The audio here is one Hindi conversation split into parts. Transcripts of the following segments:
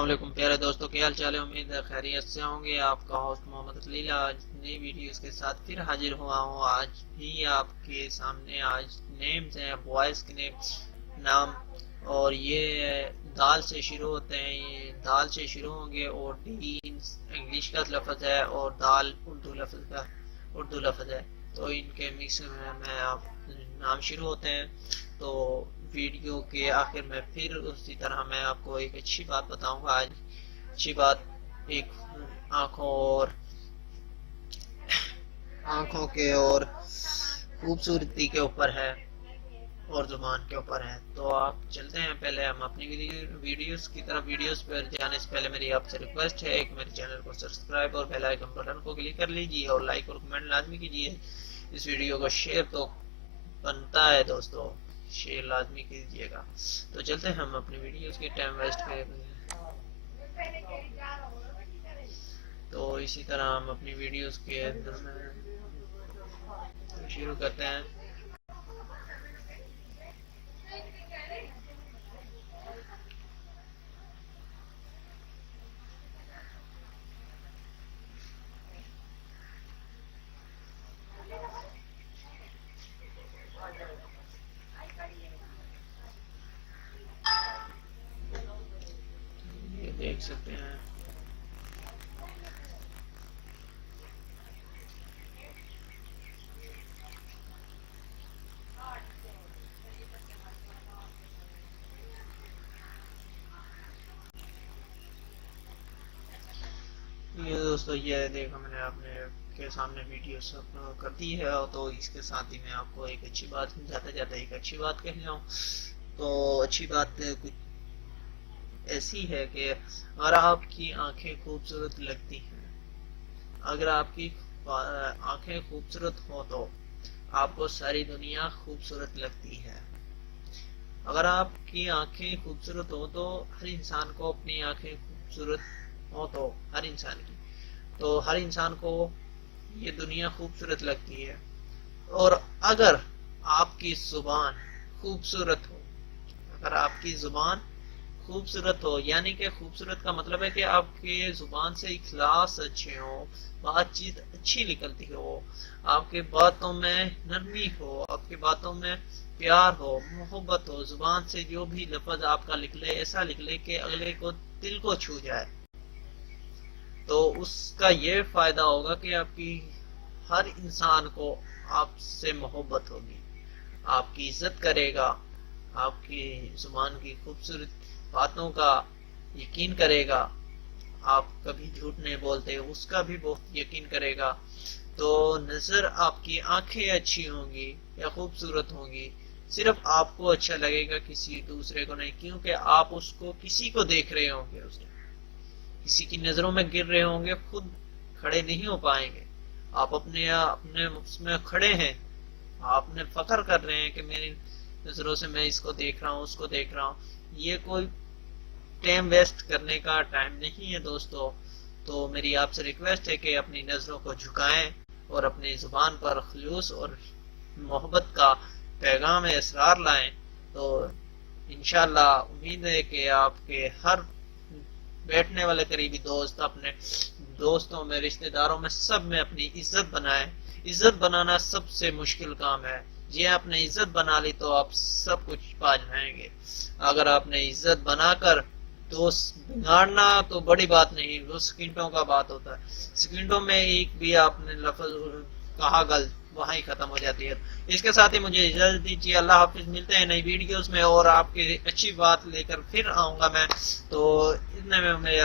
अस्सलाम वालेकुम प्यारे दोस्तों, क्या हाल चाल है। उम्मीद है खैरियत से होंगे। आपका होस्ट मोहम्मद खलील आज नई वीडियोस के साथ फिर हाजिर हुआ हूँ। आज भी आपके सामने आज नेम्स हैं, बॉयज़ के नाम, और ये दाल से शुरू होते हैं। ये दाल से शुरू होंगे और डी इंग्लिश का लफ्ज़ है और दाल उर्दू लफ्ज़ है। तो इनके मिक्स में आप नाम शुरू होते हैं। तो वीडियो के आखिर में फिर उसी तरह मैं आपको एक अच्छी बात बताऊंगा। आज अच्छी बात एक आंखों के और खूबसूरती के ऊपर है और जुबान के ऊपर है। तो आप चलते हैं, पहले हम अपनी वीडियोस की तरफ। वीडियोस पर जाने से पहले मेरी आपसे रिक्वेस्ट है कि मेरे चैनल को सब्सक्राइब और बेल आइकन बटन को क्लिक कर लीजिए और लाइक और कमेंट लाजमी कीजिए। इस वीडियो को शेयर तो बनता है दोस्तों, शेयर लाजमी कीजिएगा। तो चलते हैं हम अपनी वीडियोस के टाइम वेस्ट करें। तो इसी तरह हम अपनी वीडियोस के अंदर शुरू करते हैं। ये देख सकते हैं ये दोस्तों, ये देखो मैंने आपने के सामने वीडियो अपलोड कर दी है। तो इसके साथ ही मैं आपको एक अच्छी बात जाते जाते एक अच्छी बात कह जाऊँ। तो अच्छी बात कुछ ऐसी है कि अगर आपकी आंखें खूबसूरत लगती हैं, अगर आपकी आंखें खूबसूरत हो तो आपको सारी दुनिया खूबसूरत लगती है। अगर आपकी आंखें खूबसूरत हो तो हर इंसान को अपनी आंखें खूबसूरत हो, तो हर इंसान को ये दुनिया खूबसूरत लगती है। और अगर आपकी जुबान खूबसूरत हो, अगर आपकी जुबान खूबसूरत हो, यानी कि खूबसूरत का मतलब है कि आपके जुबान से इखलास अच्छे हो, बातचीत अच्छी निकलती हो, आपके बातों में नरमी हो, आपकी बातों में प्यार हो, मोहब्बत हो, जुबान से जो भी लफ्ज आपका निकले ऐसा निकले कि अगले को दिल को छू जाए, तो उसका ये फायदा होगा कि आपकी हर इंसान को आपसे मोहब्बत होगी, आपकी इज्जत करेगा, आपकी जुबान की खूबसूरत बातों का यकीन करेगा, आप कभी झूठ नहीं बोलते उसका भी बहुत यकीन करेगा। तो नजर आपकी आंखें अच्छी होंगी या खूबसूरत होंगी, सिर्फ आपको अच्छा लगेगा, किसी दूसरे को नहीं, क्योंकि आप उसको किसी को देख रहे होंगे, उसको किसी की नजरों में गिर रहे होंगे, खुद खड़े नहीं हो पाएंगे। आप अपने उसमें खड़े हैं, आपने फख्र कर रहे हैं कि मेरी नजरों से मैं इसको देख रहा हूँ, उसको देख रहा हूँ। ये कोई टाइम वेस्ट करने का टाइम नहीं है दोस्तों। तो मेरी आपसे रिक्वेस्ट है कि अपनी नजरों को झुकाएं और अपनी जुबान पर खलूस और मोहब्बत का पैगाम असरार लाएं। तो इंशाल्लाह उम्मीद है कि आपके हर बैठने वाले करीबी दोस्त अपने दोस्तों में, रिश्तेदारों में, सब में अपनी इज्जत बनाए। इज्जत बनाना सबसे मुश्किल काम है। ये आपने इज्जत बना ली तो आप सब कुछ पा जाएंगे। अगर आपने इज्जत बनाकर दोस्त बिगाड़ना तो बड़ी बात नहीं, वो सेकंडों का बात होता है। सेकंडों में एक भी आपने लफ्ज कहा गलत, वहां ही खत्म हो जाती है। इसके साथ ही मुझे इजाजत दीजिए। अल्लाह हाफिज। मिलते हैं नई वीडियोस में और आपकी अच्छी बात लेकर फिर आऊंगा मैं। तो इतने में मैं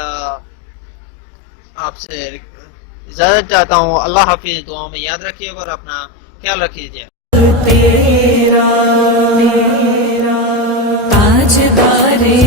आपसे इजाजत चाहता हूँ। अल्लाह हाफिज। दुआ में याद रखिएगा और अपना ख्याल रखिए। तेरा ताजदारे